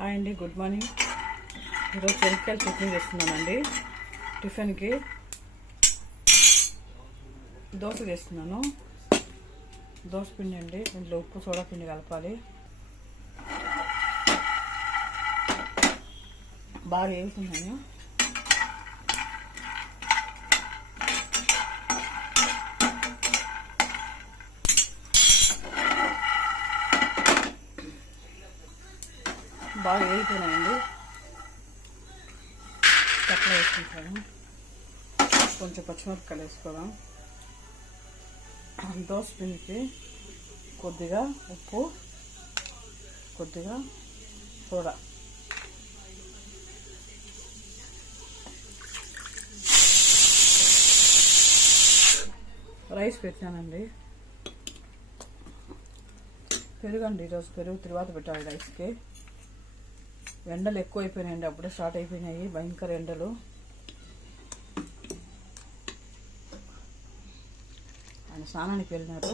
Hi అండి good morning. ఈరోజు చెనక్కాయల చట్నీ చేస్తున్నానండి. టిఫిన్కి దోశ చేస్తున్నాను. దోశ పిండి అండి దీంట్లో ఉప్పు సోడా పిండి కలపాలి. బాగా వేగుతున్నాను బాగా వేగిపోయినాయండి. చక్కగా వేసుకుంటాను కొంచెం పచ్చిమిరపకాయలు వేసుకోవడం దోశ పిండికి కొద్దిగా ఉప్పు కొద్దిగా సోడా. రైస్ పెట్టానండి పెరుగండి ఈరోజు పెరుగు తర్వాత పెట్టాలి రైస్కి. ఎండలు ఎక్కువ అయిపోయినాయండి అప్పుడే స్టార్ట్ అయిపోయినాయి భయంకర ఎండలు. ఆయన స్నానానికి వెళ్ళినారు.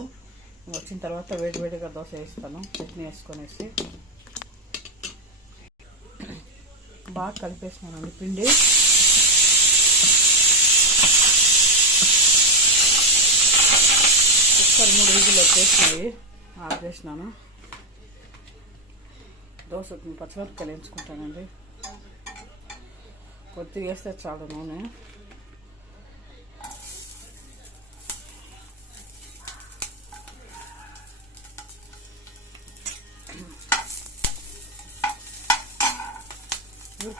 వచ్చిన తర్వాత వేడి వేడిగా దోశ వేస్తాను చట్నీ వేసుకొనేసి. బాగా కలిపేసినానండి పిండి. కుక్కర్ మూడు రోజులు వచ్చేసినాయి ఆఫ్ చేసినాను దోశ పచ్చిమిరపకాయలు వేయించుకుంటానండి. కొద్దిగా వేస్తే చాలు నూనె.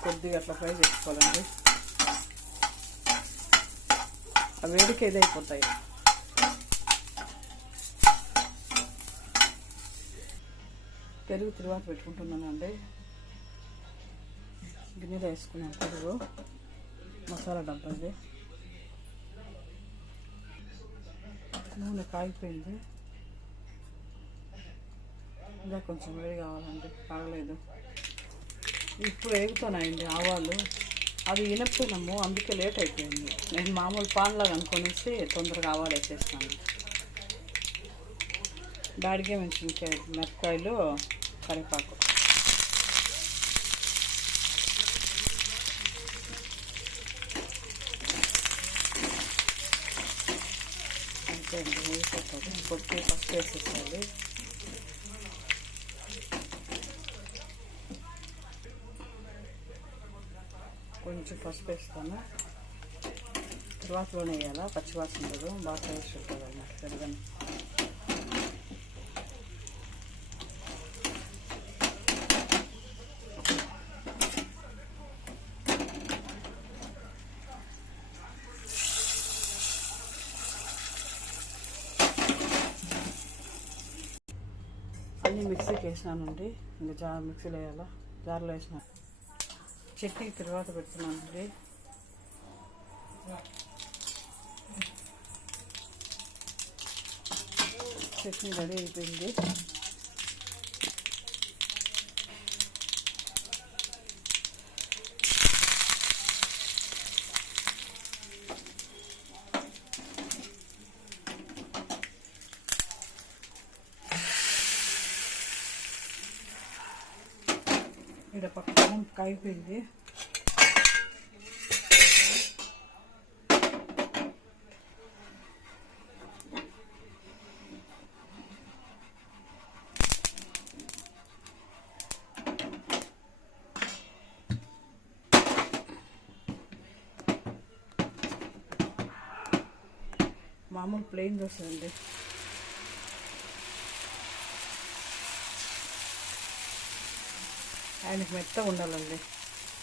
కొద్దిగా అట్లా ఫ్రై చేసుకోవాలండి. ఆ వేడికి ఏదైపోతాయి. పెరుగు తిరువాత పెట్టుకుంటున్నానండి. గిన్నెలో వేసుకున్నాను పెరుగు మసాలా డబ్బా నూనె కాగిపోయింది. ఇంకా కొంచెం వేడి కావాలండి కాగలేదు ఇప్పుడు వేగుతున్నాయండి ఆవాలు. అది వినపోయినాము అందుకే లేట్ అయిపోయింది. నేను మామూలు పాన్లాగా అనుకునేసి తొందరగా ఆవాలు వేసేస్తాను. బాడిగే మంచి మిరపకాయలు కరివేపాకు. అంతే అండి వేసేస్తుంది కొద్ది ఫస్ట్ వేసేసాలి కొంచెం పసుపు వేస్తాను. తర్వాతలోనే వేయాలా? పచ్చివాసన ఉండదు. బాగా టేస్ట్ ఉంటుంది అన్నమాట అన్నీ మిక్సీకి వేసినానండి ఇంకా జార్ మిక్సీలో వేయాలా? జార్లో వేసిన. చట్నీ తర్వాత పెడుతున్నానండి చట్నీ రెడీ అయిపోయింది. ఇక్కడ పక్కన కాగిపోయింది మామూలు ప్లెయిన్ దోశ అండి. అండ్ మెత్తగా ఉండాలండి.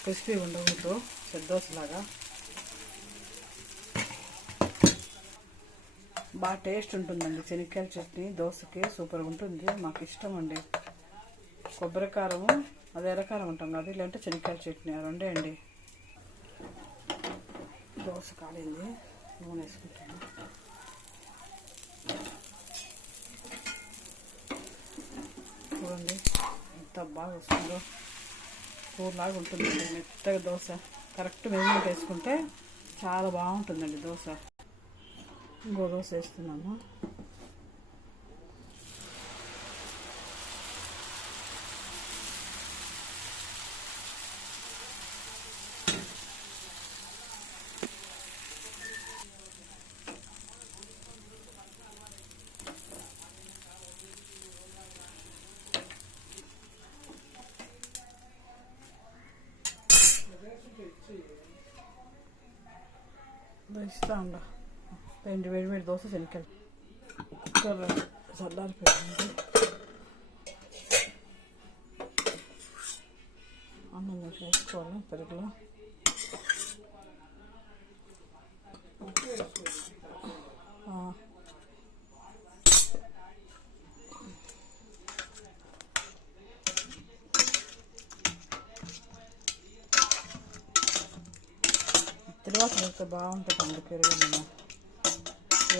క్రిస్పీ ఉండకూడదు పెద్ద దోశలాగా బాగా టేస్ట్ ఉంటుందండి. శనక్కాయల చట్నీ దోశకి సూపర్గా ఉంటుంది. మాకు ఇష్టం అండి. కొబ్బరికారము అది ఎర్రకారం ఉంటాం కదా ఇలాంటి శనక్కాయల చట్నీ రెండే అండి. దోశ కాలింది. నూనె వేసుకుంటాను. చూడండి. ఎంత బాగా వస్తుందో. కూరలాగా ఉంటుందండి మెత్తగా దోశ. కరెక్ట్ మెజర్మెంట్ వేసుకుంటే చాలా బాగుంటుందండి దోశ. ఇంకో దోశ వేస్తున్నాము ఇస్తా ఉండ రెండు వేడి వేడి దోశ శనగలు కుక్కర్ చల్లారిపోయింది అన్నం వేసుకోవాలి పెరుగులో ఆ. తర్వాత పెడితే బాగుంటుంది అండి పెరుగు మేము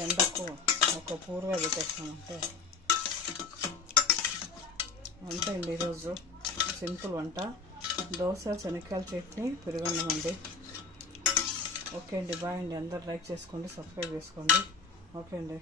ఎండకు ఒక పూరుగా పెట్టేస్తామంటే అంతే అండి ఈరోజు. సింపుల్ వంట. దోశ శనక్కాయల చట్నీ పెరుగన్నం ఓకే అండి బాయ్ అండి. అందరు లైక్ చేసుకోండి సబ్స్క్రైబ్ చేసుకోండి. ఓకే అండి.